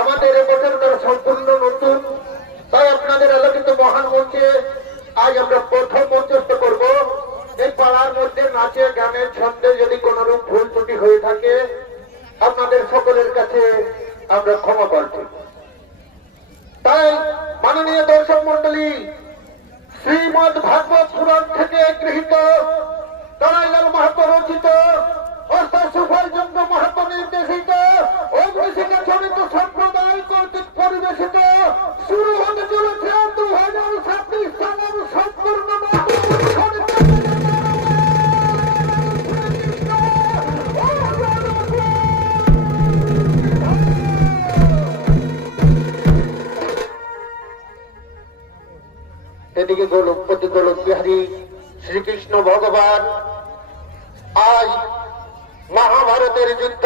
আমাদের এবছর তারা সম্পূর্ণ নতুন, তাই আপনাদের আলোকিত মহান মঞ্চে আজ আমরা প্রথম মঞ্চস্থ করব। এই পাড়ার মধ্যে নাচে গানের ছন্দে যদি কোন রূপ ভুল ত্রুটি হয়ে থাকে আপনাদের সকলের কাছে আমরা ক্ষমা প্রার্থী। তাই মাননীয় দর্শক মন্ডলী, শ্রীমদ ভাগবত পুরাণ থেকে গৃহীত কানাইলাল মাহাতো রচিত অষ্টাশুভযোগ্য মাহাতো নির্দেশিত অগ্নিশিখা চরিত সম্প্রদায় কর্তৃক পরিবেশিত শুরু হতে চলেছে 2026 সালের সম্পূর্ণ এদিকে গোলকপতি গোলক বিহারী শ্রীকৃষ্ণ ভগবান আজ মহাভারতের যুদ্ধ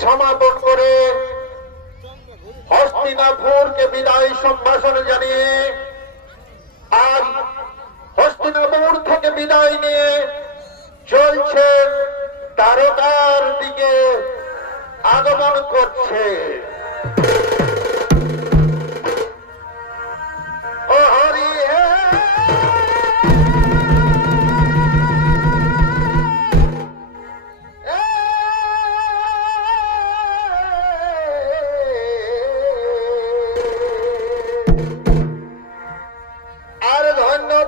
সমাপন করে হস্তিনাপুরকে বিদায় সম্ভাষণ জানিয়ে আজ হস্তিনাপুর থেকে বিদায় নিয়ে চলছে দ্বারকার দিকে আগমন করছে।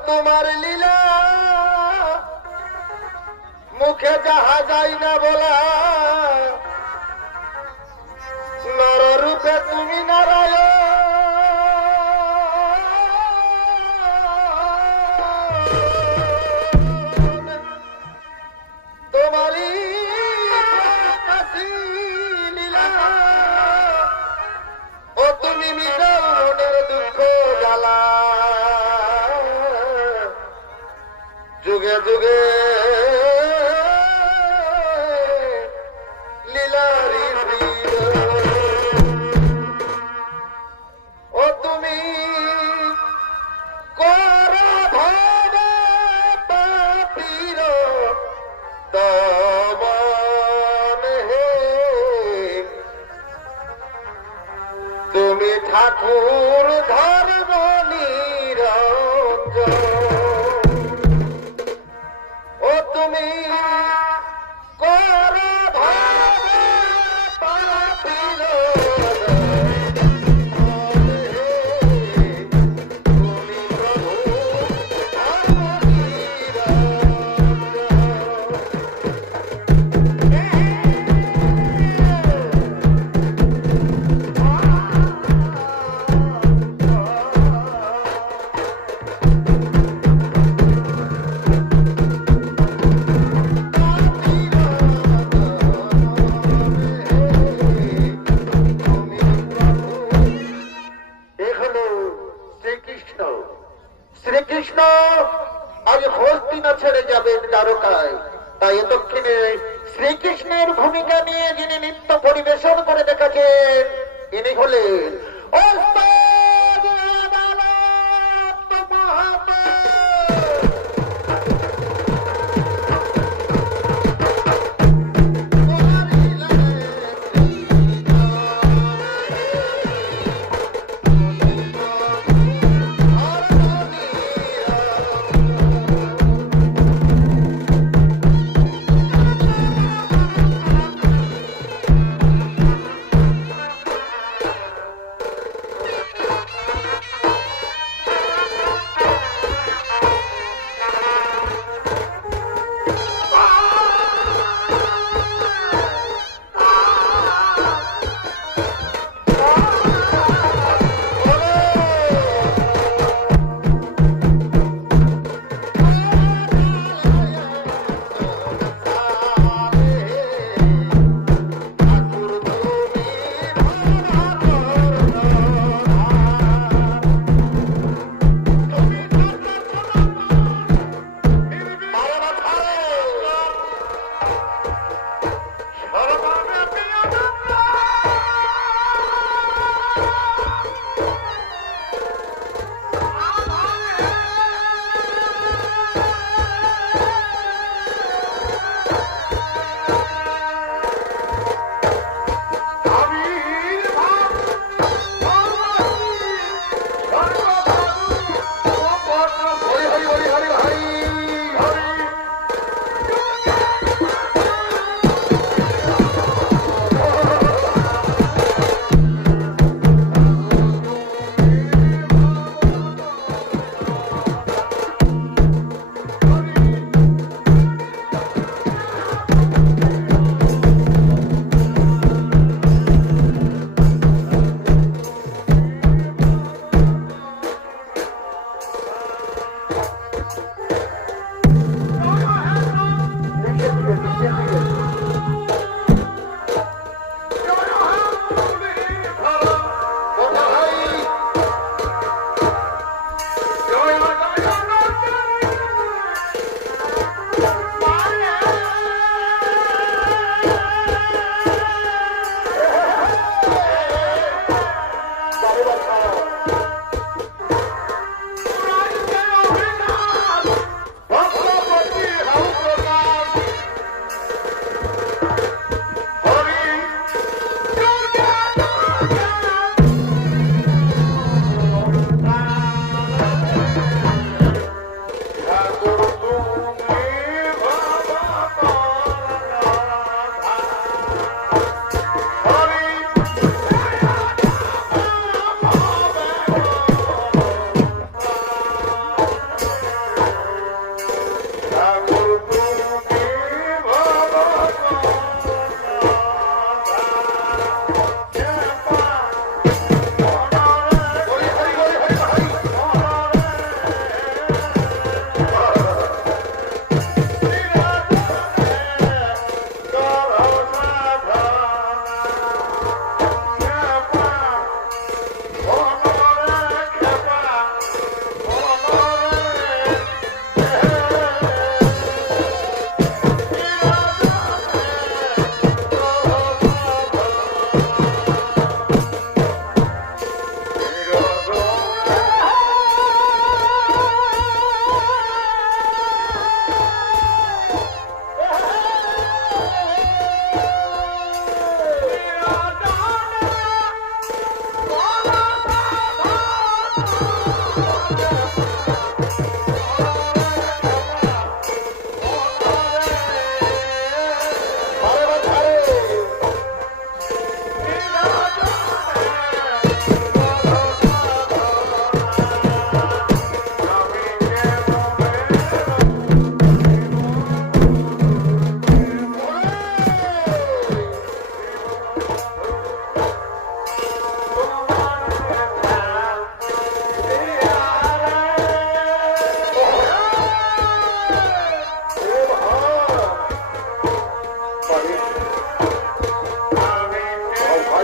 তোমার লীলা মুখে যাহা যায় না বলা, নররূপে তুমি নারায়ণ, তোমারই কাশী লীলা, ও তুমি মিটাও মনের দুঃখ জ্বালা, যুগে যুগে লীলারি ও তুমি কর ভাবে পাপীর দমন হে, তুমি ঠাকুর ধর্ম নিরঞ্জন, তুমি কর ভাবে পাপীর তুমি প্রভু শ্রীকৃষ্ণ আজ হস্তিনা ছেড়ে যাবেন দ্বারকায়। তাই দক্ষিণে শ্রীকৃষ্ণের ভূমিকা নিয়ে যিনি নৃত্য পরিবেশন করে দেখাচ্ছেন ইনি হলেন ওস্তাদ আদালত মাহাতো।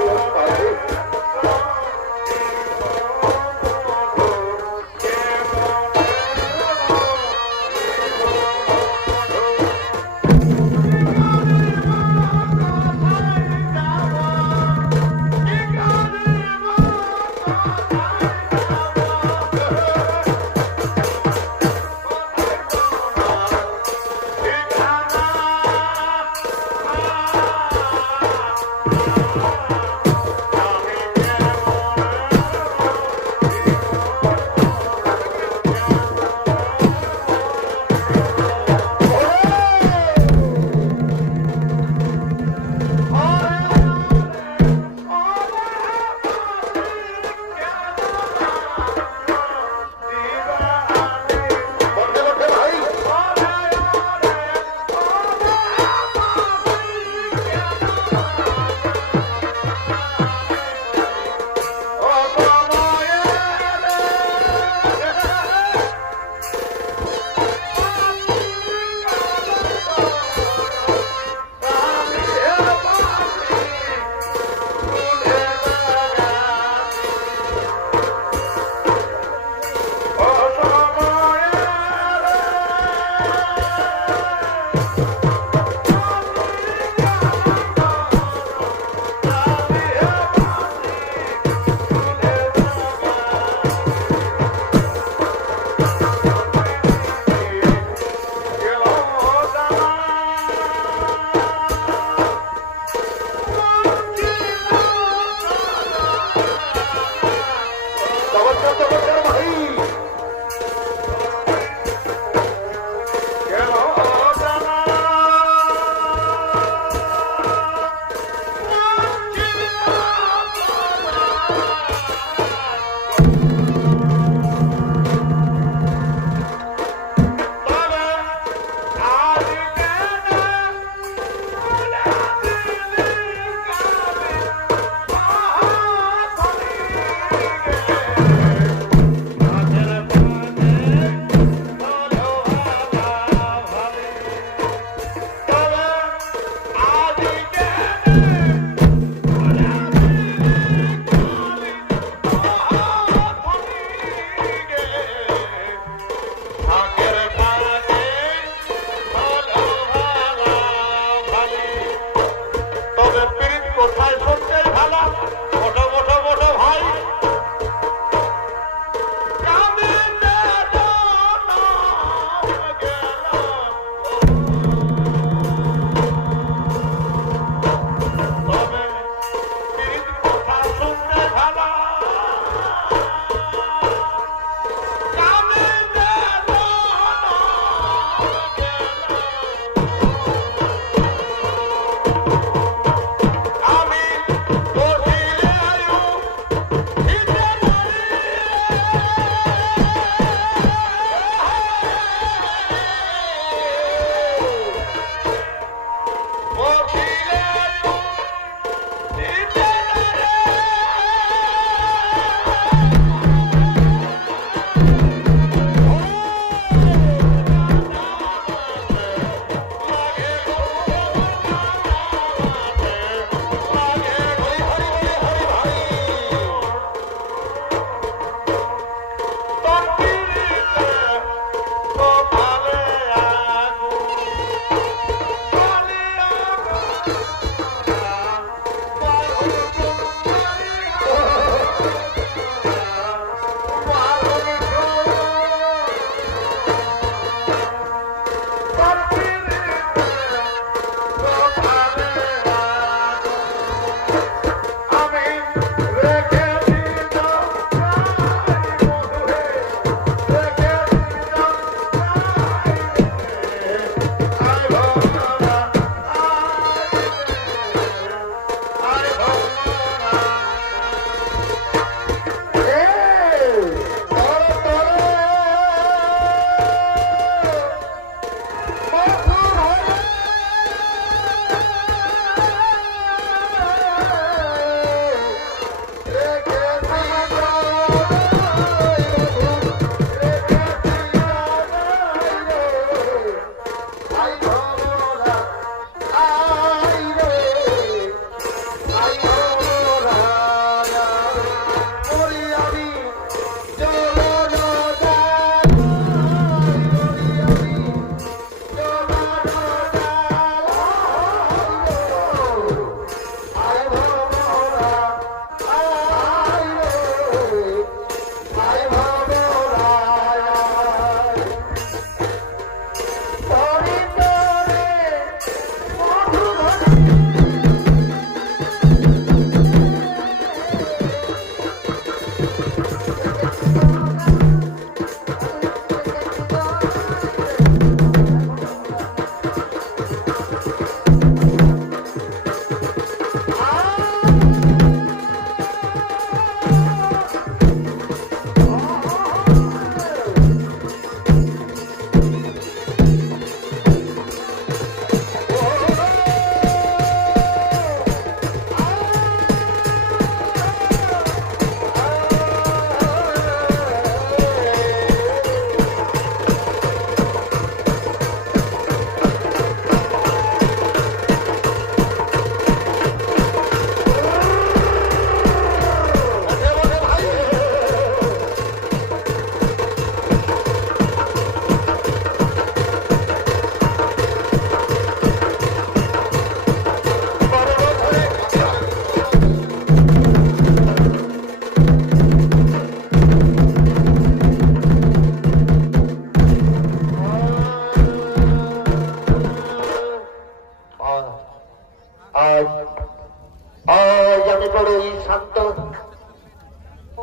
পায়স পাবে।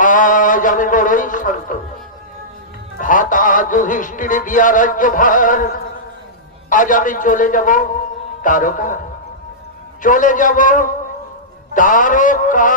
আজ আমি বড়ই শান্ত। ভাতা যুধিষ্ঠির দিয়া রাজ্যভার আজ আমি চলে যাব তারকা, চলে যাব তারকা।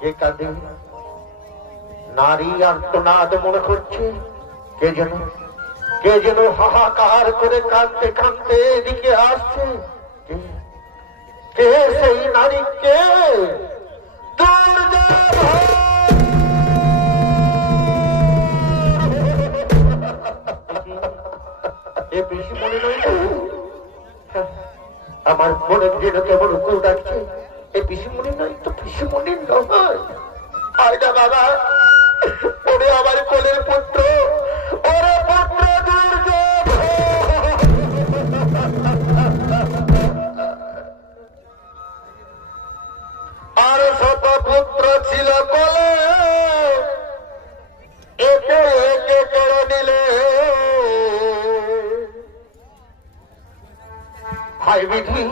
কে কাঁদে? নারী আর্তনাদ মনে করছে। কে যেন হাহাকার করে কাঁদতে কাঁদতে এদিকে আসছে। কে সেই নারী? কে? পিসিমণি নয় তো? আমার মনে যেন কেমন উকুল ডাকছে। এই পিসিমণি নয় তো? পিসিমণি নয়। আয়দা বাবা, ওরে আমার কোলের পুত্র, ওরে পুত্র দুর্যোগ। আর শত পুত্র ছিল কোলে, একে একে কেড়ে নিলে। হাই বিধি,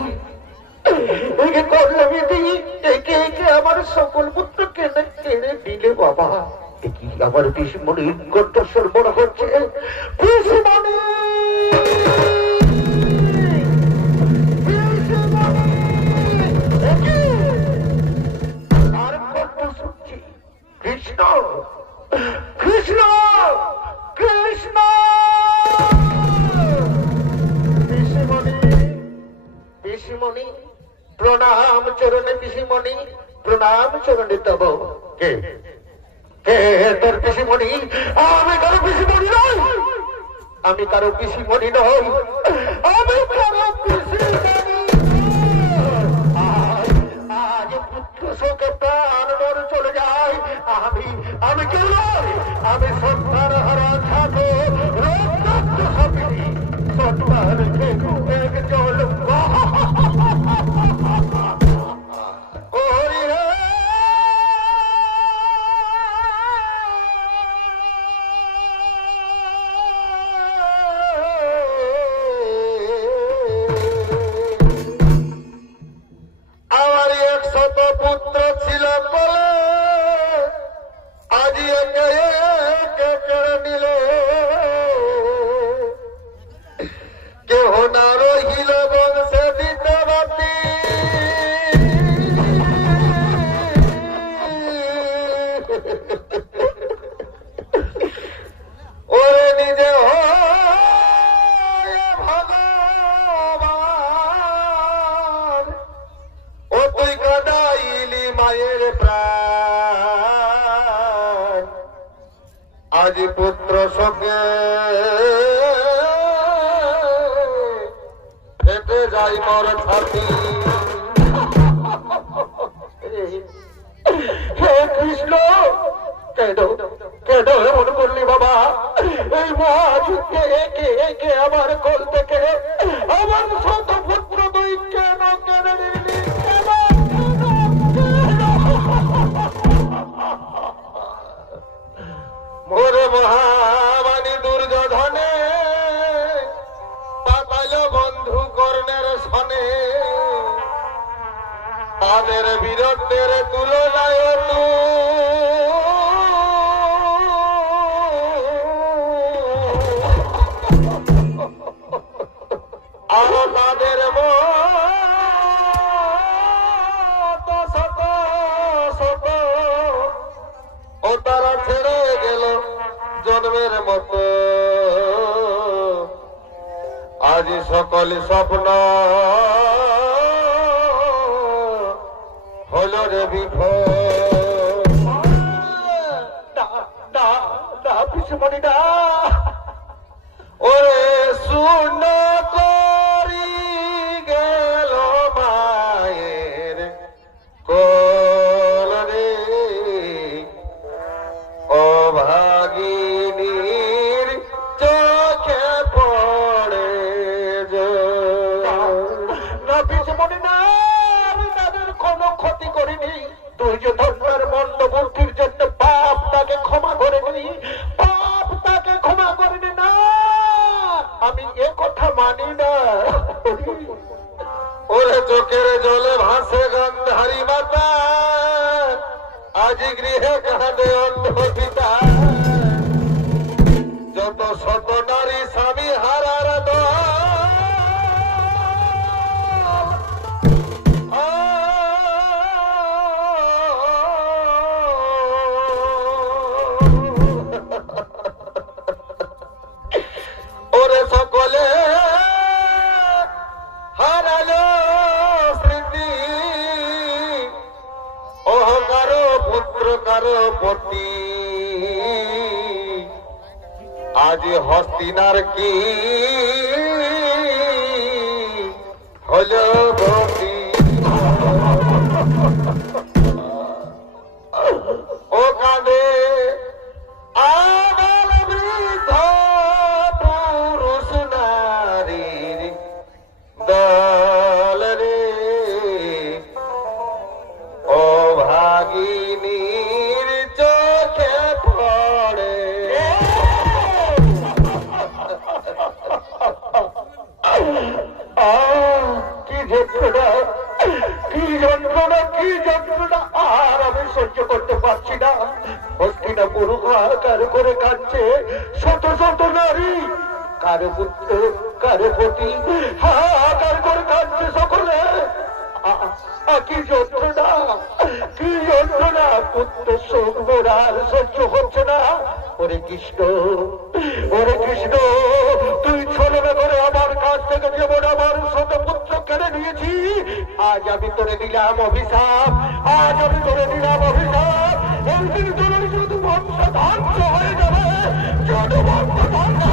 একে করলে বিধি, একে একে আমার সকল পুত্র কেড়ে কেড়ে নিলে। বাবা, দেখি আমার পিসিমণি কণ্ঠস্বর মনে হচ্ছে। পিসিমণি, আর কণ্ঠ শুনছি, কৃষ্ণ কৃষ্ণ কৃষ্ণ। পিসিমণি, পিসিমণি প্রণাম চরণে। পিসিমণি প্রণাম চরণে তব। কে তোর পিসিমণি? আমি কারো পিসিমণি নই, আমি কারো পিসিমণি নই, আমি কারো পিসিমণি। আজ পুত্র শোকে প্রাণ মর চলে যায়। আমি কেউ নই, আমি সন্তান হারা ঠাকুর, রক্তাক্ত হাবিবি, সন্তান খেকু এক জল। পুত্র ছিল কোলে, আজি একে একে কেড়ে নিল। কেহ না রহিল বংশে দিতবতী। ওরে নিজে ভগবান, ও তুই কাদাইলি মায়ের প্রাণ। আজ পুত্র শোকে ফেটে যাই মোর ছাতি। হে কৃষ্ণ, কেন কেন এমন করলি বাবা? এই মহাযুদ্ধে একে একে আমার কোল থেকে আমার শত পুত্র তুই কেন কেড়ে নিলি? মোরে মহামানী দুর্যোধনে পাতাল বন্ধু কর্ণের সনে, তাদের বীরত্বের তুলনায় আর তাদের শত শত ও তারা ছেড়ে গেল জন্মের মতো। আজ সকল স্বপ্ন হল রে বিফল। পিসিমণি না, ওরে শূন্য করি গেল মায়ের কোল রে, ও ভাগিনীর চোখে পড়ে মানি না। ওরে চোখের জলে ভাসে গন্ধারী মাতা, আজি গৃহে কাঁদে অন্ধ পিতা। যত শত নারী স্বামী হারার দল, ওরে সকলে হারালো স্মৃতি, ওহ কারো পুত্র কারো পতি, আজ হস্তিনার কি হলো গতি। ও কাঁদে আবাল বৃদ্ধ পুরুষ নারীর দল রে, ও ভাগিনীর চোখে পড়ে। কি যন্ত্রণা, কি যন্ত্রণা, কি যন্ত্রণা, আর আমি সহ্য করতে পারছি না। হস্তিনাপুর হাহাকার করে কাঁদছে শত শত নারী, কারো পুত্র কারো পতি, হাহাকার করে কাঁদছে সকলে। কি যন্ত্রণা, কি যন্ত্রণা, পুত্র শোক মোরার সহ্য হচ্ছে না। ওরে কৃষ্ণ, ওরে কৃষ্ণ, তুই ছলনা করে আমার কাছ থেকে যেমন আমার শত পুত্র কেড়ে নিয়েছি, আজ আমি তোরে দিলাম অভিশাপ, আজ আমি তোরে দিলাম অভিশাপ। একদিন তোর শুধু বংশ ধ্বংস হয়ে যাবে, শুধু বংশ ধ্বংস।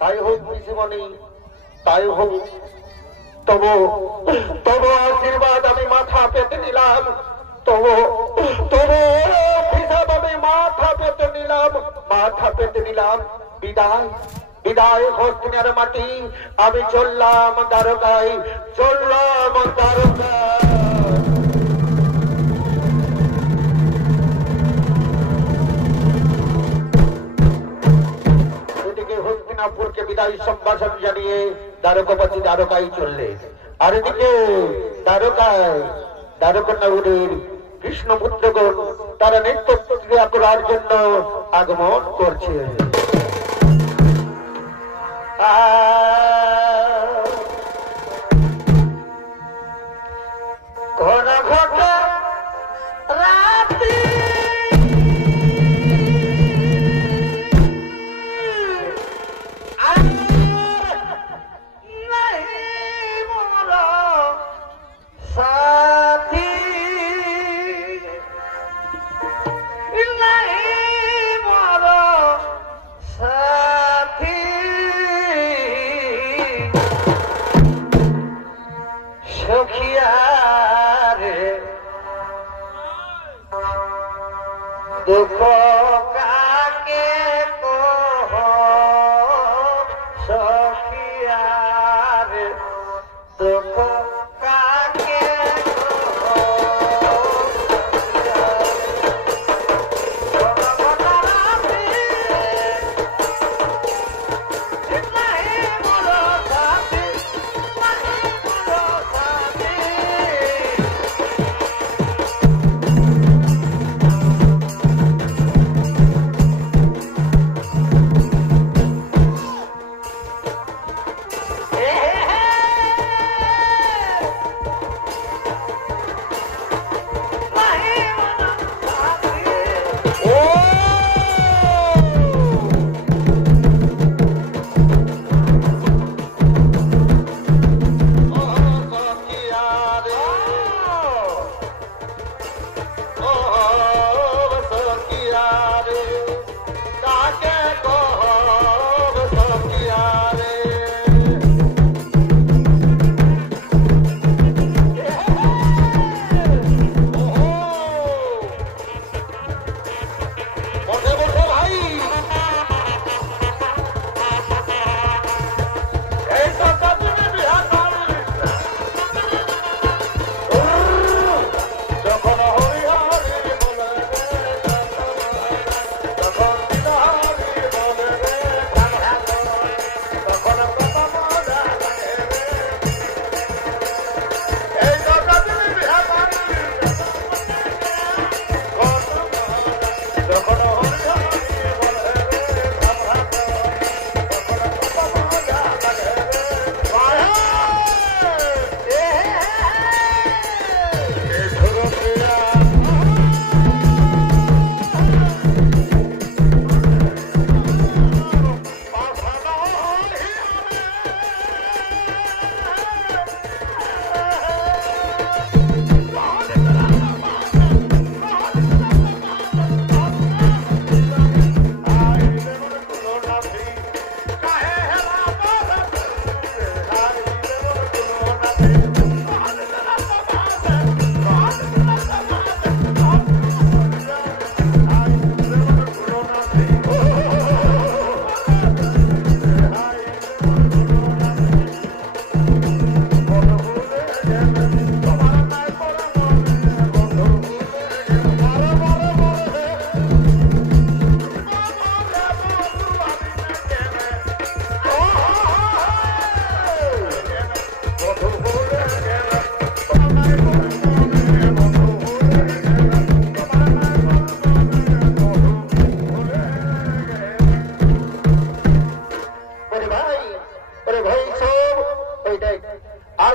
তাই হোক ঋষিমণি, তাই হোক। তবু তবু আশীর্বাদ আমি মাথা পেতে নিলাম, তবু তবু হিসাব আমি মাথা পেতে নিলাম, মাথা পেতে নিলাম। বিদায়, বিদায় হস্তিনার মাটি, আমি চললাম দ্বারকায়, চললাম দ্বারকায়। হস্তিনাপুরকে বিদায় সম্ভাষণ জানিয়ে দ্বারকাপতি দ্বারকায় চললে। আর এদিকে দ্বারকায় দ্বারকা নগরীর কৃষ্ণপুত্রগণ তারা নৃত্য ক্রিয়া করার জন্য আগমন করছে। কোন ঘটে রাতি দুঃখ কাকে কহ সখিয়ার, দুঃখ কাকে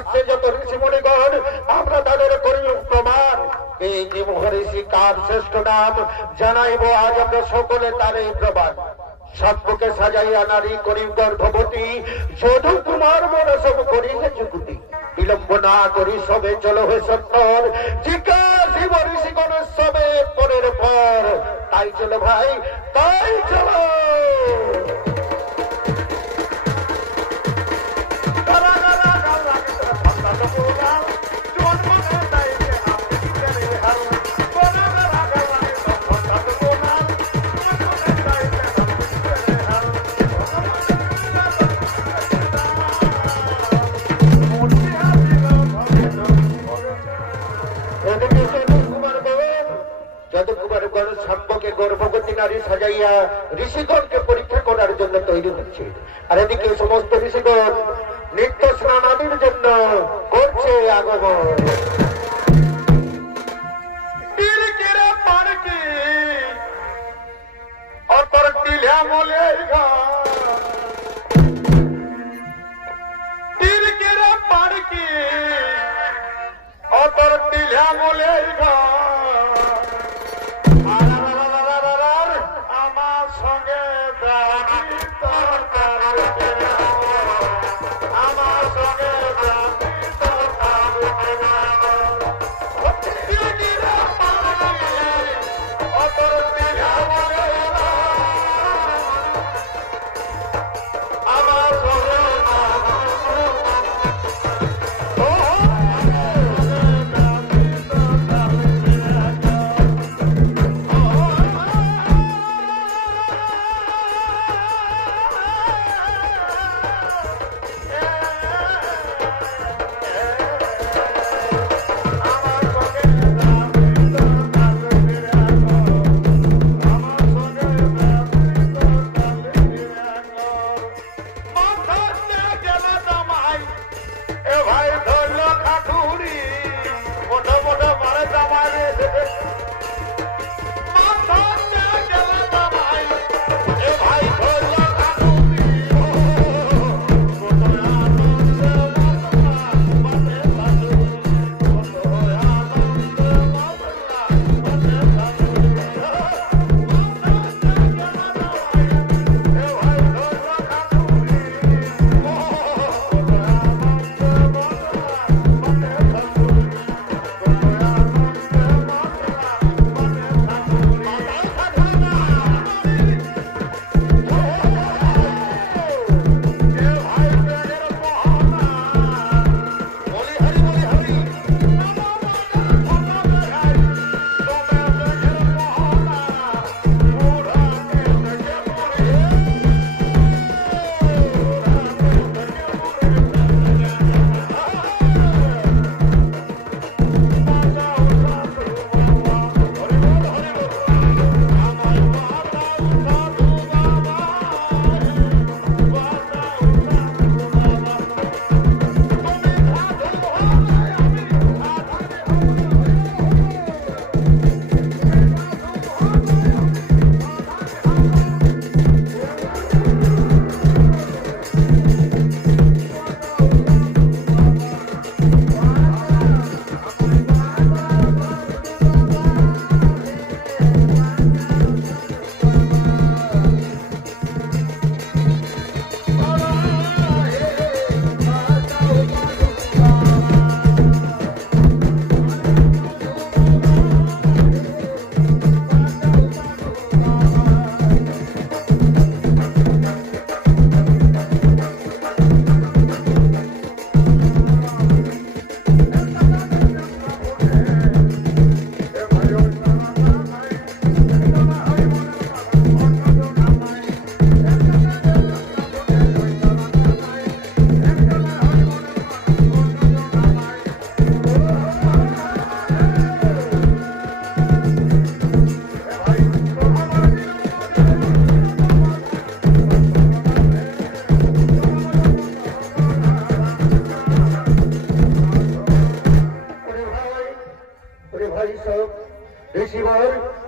আসছে যত ঋষিমণিগণ আমরা তাদের করি প্রমাণ এই যে মহর্ষি কার শ্রেষ্ঠ নাম জানাইব আজ আমরা সকলে তার এই প্রমাণ। সম্পকে সাজাইয়া নারী করি গর্ভবতী যদু তোমার মনে সব করি হে যুগতি বিলম্ব না করি সবে চলো হে সত্তর জিজ্ঞাসি ঋষিগণ সবে পরের পর তাই চলো ভাই তাই চলো। সম্পকে গর্ভবতী নারী সাজাইয়া ঋষিগণকে পরীক্ষা করার জন্য তৈরি হচ্ছে, আর এদিকে সমস্ত ঋষিগণ নিত্য স্নানাদির জন্য করছে আগমন। আমার সঙ্গে আমার সঙ্গে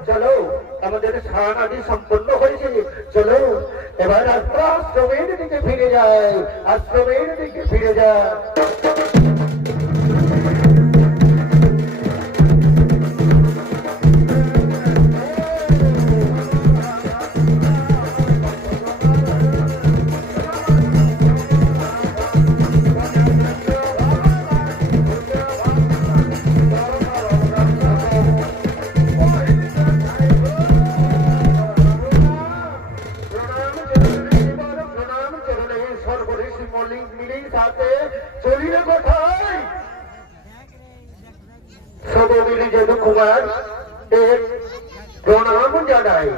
চলো আমাদের স্নান আদি সম্পন্ন হয়েছে, চলো এবার আশ্রমের দিকে ফিরে যায়, আশ্রমের দিকে ফিরে যায়। যদু কুমার এর প্রণাম জানাই।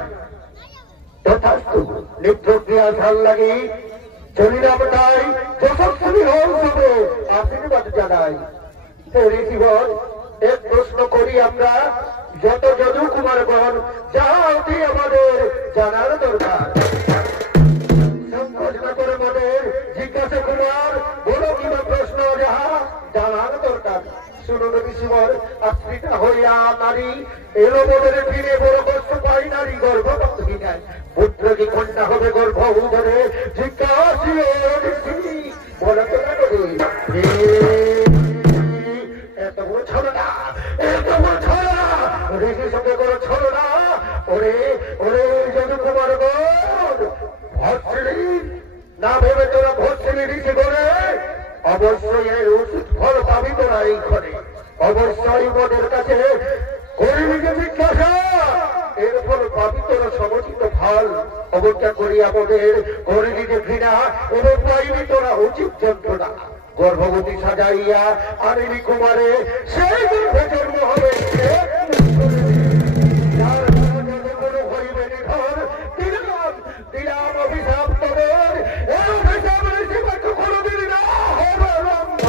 তথাস্তু নিত্যক্রিয়া ভাল লাগি চলিলাম তাই যশস্বী হৌসবে আশীর্বাদ জানাই। হে ঋষিবর, এক প্রশ্ন করি আমরা, যত যদু কুমারগণ যাহা অতি আমাদের জানার দরকার। সংকোচ না করে মনের জিজ্ঞাসা কুমার বড় কিংবা প্রশ্ন যাহা জানার দরকার। শুনুন ঋষিবর, আশ্রিতা হইয়া নারী এলো মোদের ফিরে বড় কষ্ট পাই নারী গর্ভবতী নেয়। পুত্র কি কন্যা হবে গর্ভ উদরে জিজ্ঞাসী বলে তো না করি এত বড় ছড়ো না, এত বড় ছড়ো না, ঋষির সঙ্গে করে ছড়ো না। ওরে ওরে যদু কুমার ভর্ষিণী না ভেবে তোরা ভর্ষিণী ঋষি করে অবশ্যই এর উচিত ফল পাবি তোরা এই ঘরে। অবশ্যই বোনের কাছে করিবি যে জিজ্ঞাসা, এর ফল পাবি তোরা সমচিত ফল। অবজ্ঞা করিয়া বোনের করিবি যে ঘৃণা, এবং পাইবি তোরা উচিত যন্ত্রণা। গর্ভবতী সাজাইয়া আনিবি কুমারে, সেই গর্ভে জন্ম হবে দিলাম অভিশাপ তোদের, এই অভিশাপ ঋষিবাক্য কোনদিন না হবে রন্ধ।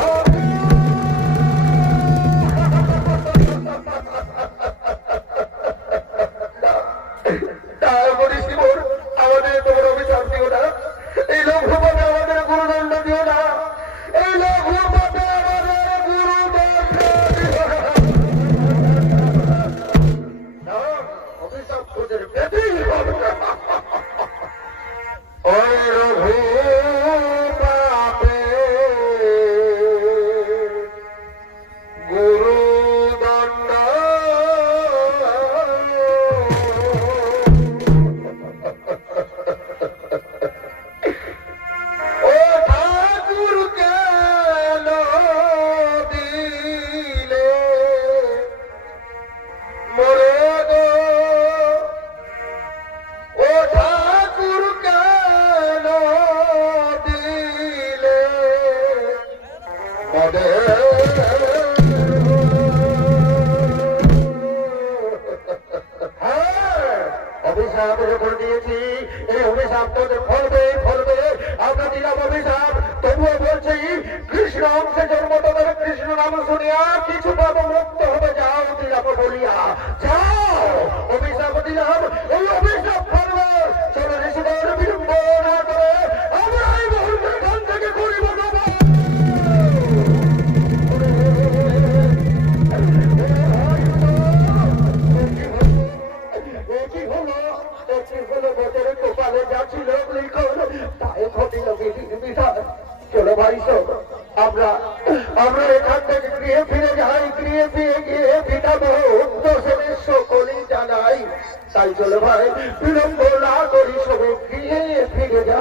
আমাদের তোমার অভিশাপ দিও না, এই লঘুপথে আমাদের গুরুদণ্ড দিও না, এই লঘুপথে আমাদের গুরুদণ্ড দিও না। অভিশাপ তোদের পেতেই হবে। ওই রঘু পাপে গুরুদণ্ড ও ঠাকুর কেন দিলে মোরে গো, ও ঠাকুর কেন দিলে মরে। অভিশাপ যখন দিয়েছি, এই অভিশাপ তোদের ফলবে ফলবে। আমরা দিলাম অভিশাপ, তবুও বলছি কৃষ্ণ অংশে জন্ম তোদের কৃষ্ণ নাম শুনিয়া কিছু পাব মুক্ত হবে। যাও দিলাম বলিয়া যাও, অভিশাপ দিলাম, এই অভিশাপ ফলবে। চলো ঋষিদের বিলম্ব না করে আমরা এই মুহূর্তে এখান থেকে করিব বাবা। চলো ভাই সব আমরা এখান থেকে গৃহে ফিরে যাই, গৃহে ফিরে গিয়ে পিতামহ উদ্দেশ্যের সকলে জানাই। তাই চলো ভাই বিলম্ব না করি সবে গৃহে ফিরে যা।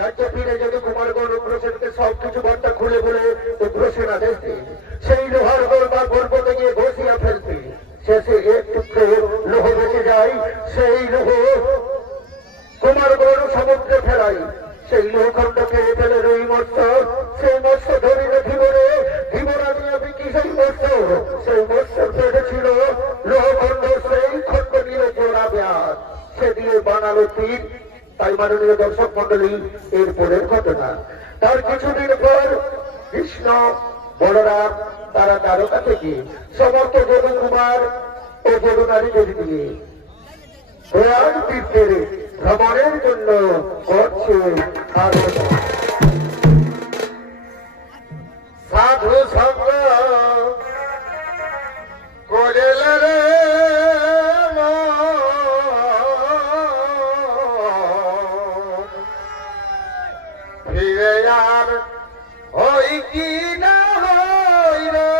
রাজ্য ফিরে যদি কুমারগণ উগ্রসেনকে সবকিছু বার্তা খুলে বলে উগ্রসেন আদেশ দিন, সেই লোহার গোল বা গর্ভতে গিয়ে ঘষিয়া ফেলতে। শেষে এক টুকরো লোহ বেঁচে যায়, সেই লোহ কুমারগণ সমুদ্রে ফেরাই। সেই লোহখণ্ড খেয়ে ফেলে রই মৎস্য, সেই মৎস্য ধরিলে ধীবরে, ধীবরা নিয়ে বিকি সেই মৎস্য। সেই মৎস্যের পেটে ছিল লোহখণ্ড, সেই খণ্ড নিয়ে জোড়া ব্যাস, সে দিয়ে বানালো তীর। তাই মাননীয় দর্শক মন্ডলী, এর পরের ঘটনা। তার কিছুদিন পর কৃষ্ণ বলরাম তারা দ্বারকা থেকে সমস্ত যদু কুমার ও যদু নারীদের দিয়ে প্রয়াগ তীর্থের ভ্রমণের জন্য করছে সাধু সঙ্গ করেল রে ফিরে আর হই কি না হই রে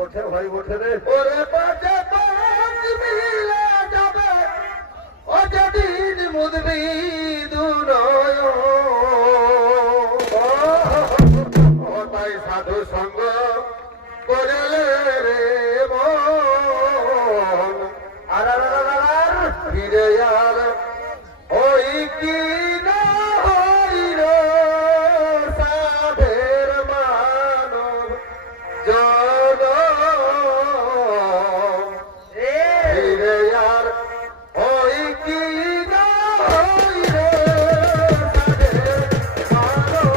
ওঠে ভাই ওঠে রে। ওরে পাশে পাঁচ মিলে যাবে ও যেদিন মুদবি দুনয় ও তাই সাধু সঙ্গ করলে রে মন আর ফিরে আর ওই কি না হইল সাধের মানব জন ফিরে আর ওই কি না হইল সাধের মানব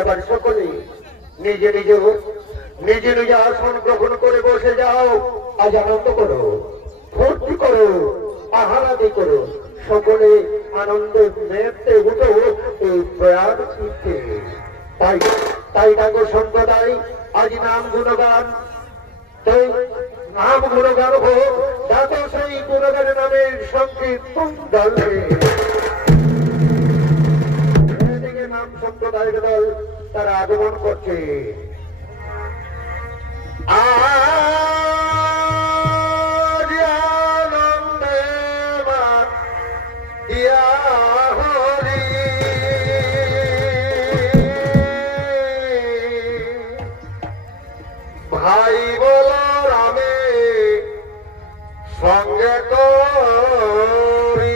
এবার সকলে নিজে নিজে নিজে নিজে আসন গ্রহণ করে বসে যাও, আজ আনন্দ করো, ফুর্তি করো, আহারাদি করো, সকলে আনন্দে মেতে উঠো এই প্রয়াগ তীর্থে। তাই তাই ডাঙ্গর সম্প্রদায় আজ নাম গুণগান, তাই নাম গুণগান হোক, যাতে সেই গুণগানের নামের সংকীর্তন দলে নাম সম্প্রদায়ের দল তারা আগমন করছে। আনন্দে দিয়া হরি ভাই বল রামে সঙ্গে করি।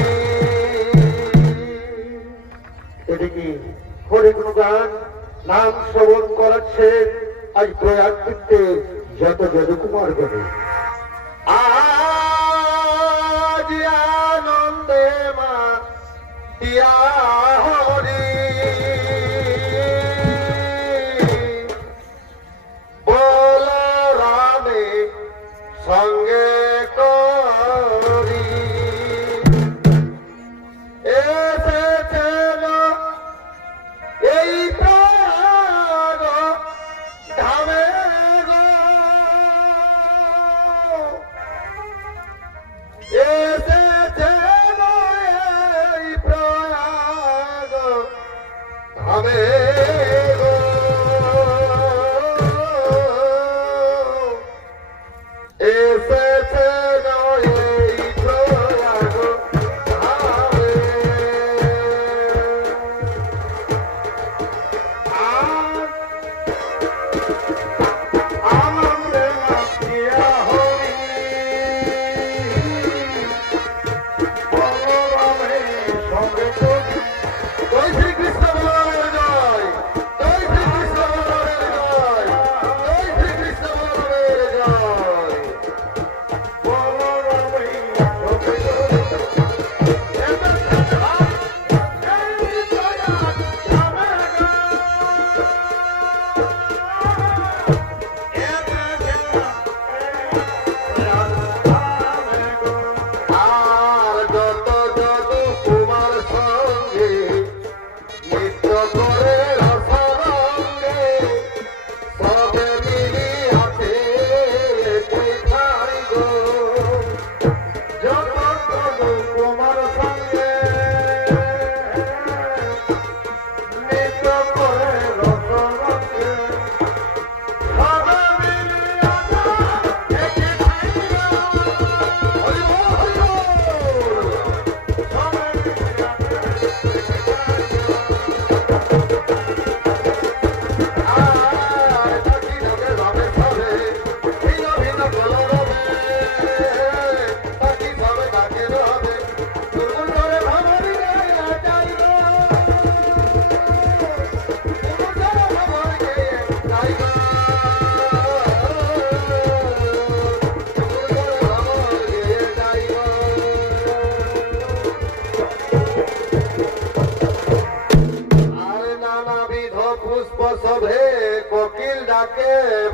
এদিকে হরি গুণগান নাম শ্রবণ করাচ্ছে আজ প্রয়াগ তীর্থে যত যদুকুমার গণে। আজ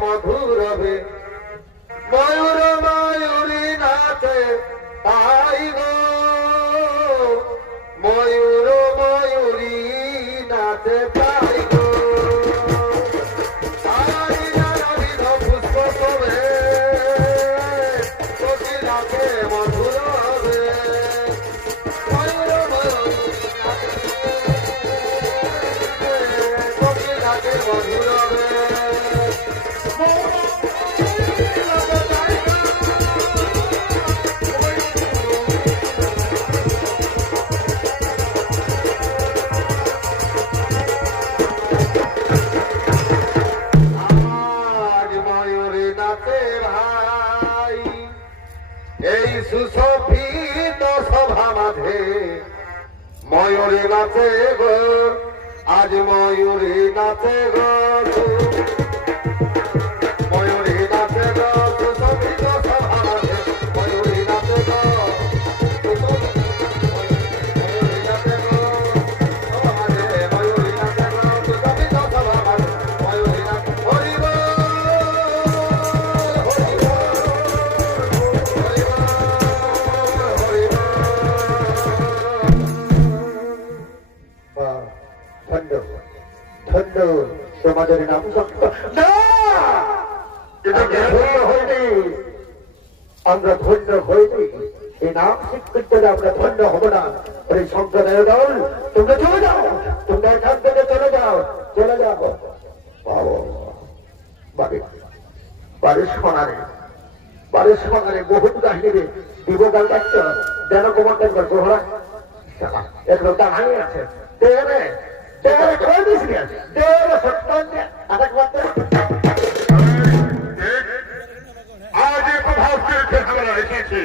মধুর হবে ময়ূর ময়ূরী নাচে তাই গো ময়ূর ময়ূরী নাচে তাই গো তাই নানাবিধ পুষ্প শোভে কোকিলাকে মধুর হবে ময়ূর ময়ূরী কোকিলাকে মধুর হবে এই সুশোভিত সভা মাঝে ময়ূরী নাচে গো আজ ময়ূরী নাচে গো ময়ূরী নাচে গো সুশোভিত সভা মাঝে ময়ূরী নাচে গো ময়ূরী নাচে গো সভা মাঝে ময়ূরী নাচে গো সুশোভিত সভা মাঝে ময়ূরী নাচে হরি বল হরি বল ধন্য তোমাদের নাম হয়নি আমরা ধন্য হইনি এই নাম স্বীকৃতি আমরা ধন্য হব না এই সম্প্রদায় দল তোমরা চলে যাও তোমরা এখান থেকে চলে যাও বাড়ির সোনারে বহুত কাহিনী দিব গাল কাটছ যেন কোমরটা একবার গোহরা একটু দাঁড়িয়ে আছে আজ এই প্রভাব তীর্থে আমরা এসেছি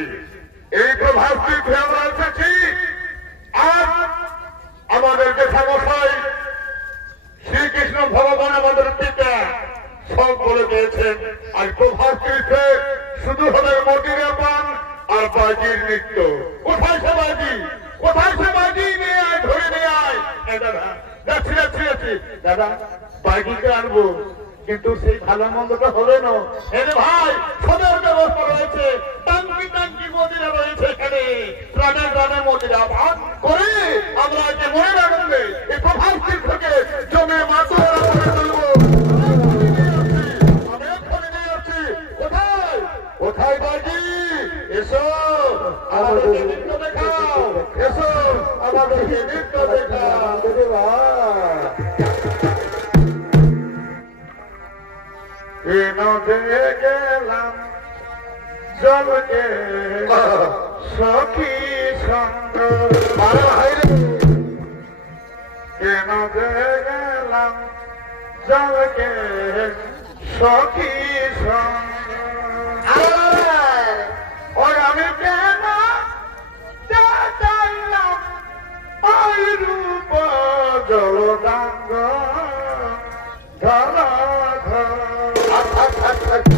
এই প্রভাব তীর্থে আমরা এসেছি আজ আমাদের দেশামশাই শ্রীকৃষ্ণ ভগবান আমাদের পিতা সব বলে দিয়েছেন আর প্রভাব তীর্থে শুধু হবে মন্দিরে পান আর বাজির নৃত্য কোথায় সে বাজি নিয়ে আয় ধরে নিয়ে আয় যাচ্ছি দাদা বাজিকে আনবো কিন্তু সেই ভালো মন্দটা হবে না এনে ভাই সবের ব্যবস্থা রয়েছে টাঙ্কি মন্দিরে রয়েছে এখানে গ্রামে মন্দিরে আবার করে আমরা যে মনে রাখবে এই প্রভাব তীর্থকে জমে মাতুরা করে তুলবো আমি এক্ষুনি নিয়ে যাচ্ছি কোথায় বাজি এসো আমাদেরকে নৃত্য দেখাও এসো আমাদেরকে নৃত্য দেখাও গেলাম জলকে সখী সঙ্গ কেন গেলাম জলকে সখী সঙ্গ ওই আমি কেন চাইলাম ওই রূপ জলদাঙ্গ ধরা আমার কাছে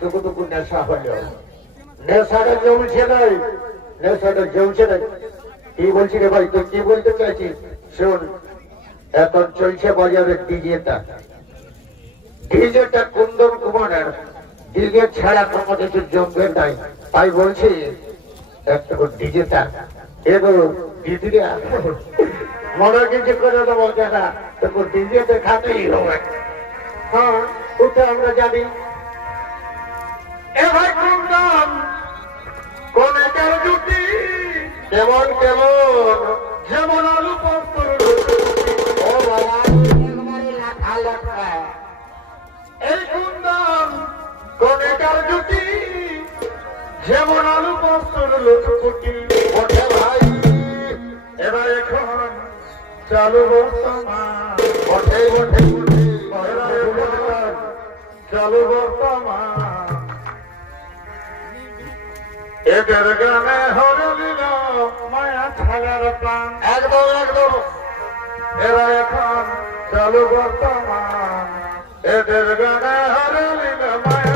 টুকু নেশা হলো। নেশাটা জমছে নাই, নেশাটা জমছে নাই। কি বলছি রে ভাই, তুই কি বলতে চাইছিস? শোন, এখন চলছে বাজারে ডিজেটা। ডিজেটা কুন্দন কুমারের, ডিজে ছাড়া কোনো কিছু জমবে নাই। তাই বলছি একটা ডিজেটা এগো দিদিরা মনে কিছু করে দেবো যারা তোকে ডিজে দেখাতেই হবে। হ্যাঁ, ওটা আমরা জানি। এ ভাই কুন্দন কোন জুটি কেমন কেমন যেমন আলু পোস্ত। ও বাবা, লাখা লাখা। এই কুন্দন কোন জুটি যেমন আলু পোস্তর লুটপুটি। ওঠে ভাই এবার এখন চালু বর্তমান। ওঠে ওঠে চালু বর্তমান। এদের গানে হরে দিল মায়া ছাগার প্রাণ। একদম একদম, এরা এখন চালু বর্তমান। এদের গানে হরে দিল মায়া।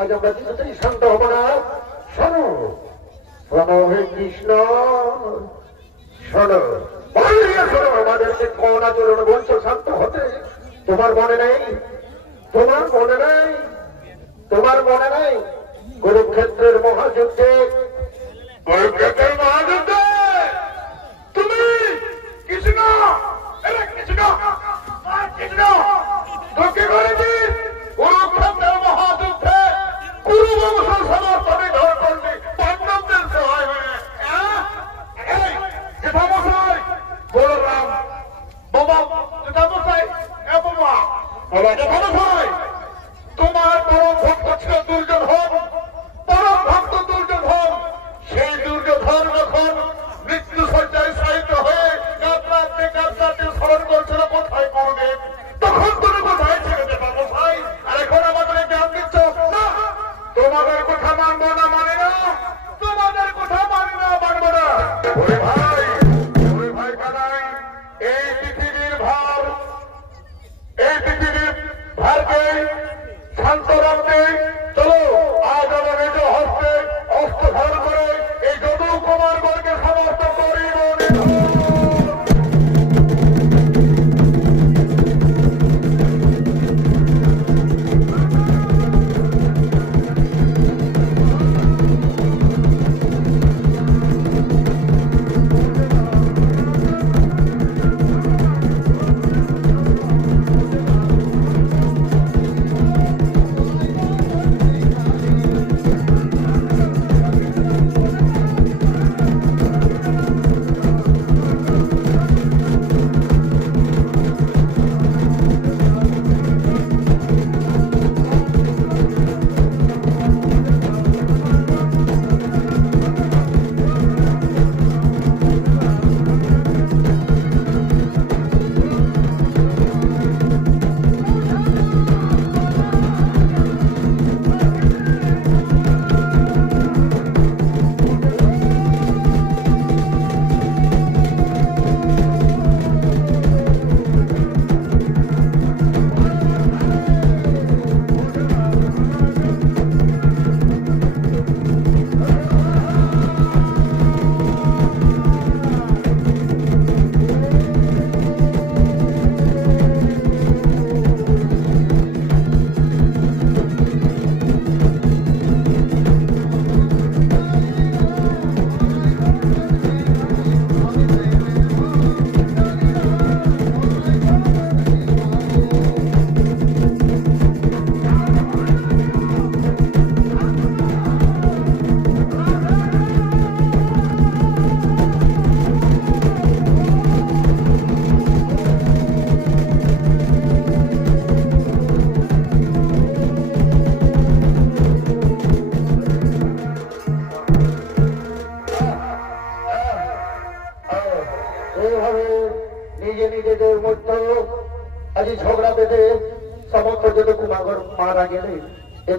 আজ আমরা কিছুতেই শান্ত হব না। শোনো শোনো হে কৃষ্ণ, শোনো শোনো, আমাদেরকে কোন আচরণ বলছো শান্ত হতে? তোমার মনে নেই? তোমার মনে নেই? তোমার মনে নেই কুরুক্ষেত্রের মহাযুদ্ধে? কুরুক্ষেত্রের মহাযুদ্ধে তুমি কৃষ্ণ, কৃষ্ণ কৃষ্ণ তোকে করেছি। কুরুক্ষেত্রের মহাযুদ্ধে কুরুবংশ সমর্থনে ধর করলি পাণ্ডবদের সহায় হয়ে। জেঠামশাই বলরাম, বাবা জেঠামশাই, বাবা জেঠামশাই, তোমার পরম ভক্ত ছিল দুর্যোধন, পরম ভক্ত দুর্যোধন। সেই দুর্যোধন যখন মৃত্যু শয্যায় শায়িত হয়ে কাঁদতে কাঁদতে স্মরণ করছিল কোথায় গুরুদেব, তখন তুমি কোথায় ছিলে জেঠামশাই? আর এখন আমাদের জ্ঞান দিচ্ছ না। তোমাদের কথা মানবো না, মানে না। তোমাদের কথা মানি না, মানবো না। ওরে ভাই কানাই, এই পৃথিবীর ভার, এই পৃথিবীর ভারকে শান্ত রাখতে চলো আজ আমার নিজ হস্তে অস্ত্র ধারণ করে এই যদু কুমার বর্গে সমর্থ করি।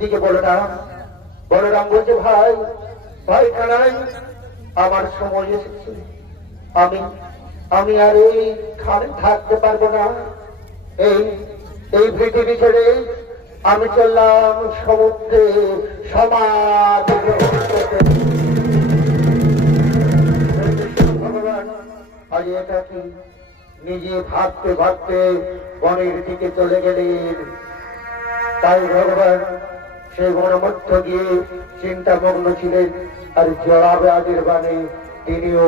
দিদিকে বলরাম বলছে, ভাই ভাই কানাই, আমার সময় এসেছে, আমি আর এই খানে থাকতে পারবো না। এই পৃথিবী ছেড়ে আমি চললাম সমুদ্রে সমাধি গ্রহণ করতে। ভগবান আজ এটা কি, নিজে ভাবতে ভাবতে বনের দিকে চলে গেলেন। তাই ভগবান সেই বনের মধ্য গিয়ে চিন্তামগ্ন ছিলেন, আর জবাবে আগের বাণী তিনিও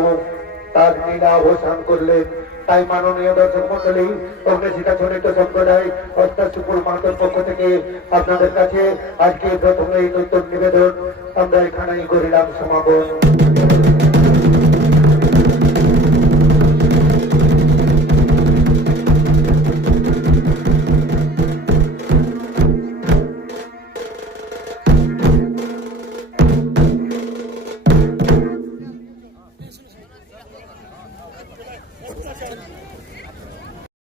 তার লীলা অবসান করলেন। তাই মাননীয় দর্শক মন্ডলী, অগ্নিশিখা চরিত সম্প্রদায় অষ্টাশিপুর মাতার পক্ষ থেকে আপনাদের কাছে আজকে প্রথমে এই নতুন নিবেদন আমরা এখানেই করিলাম সমাপন।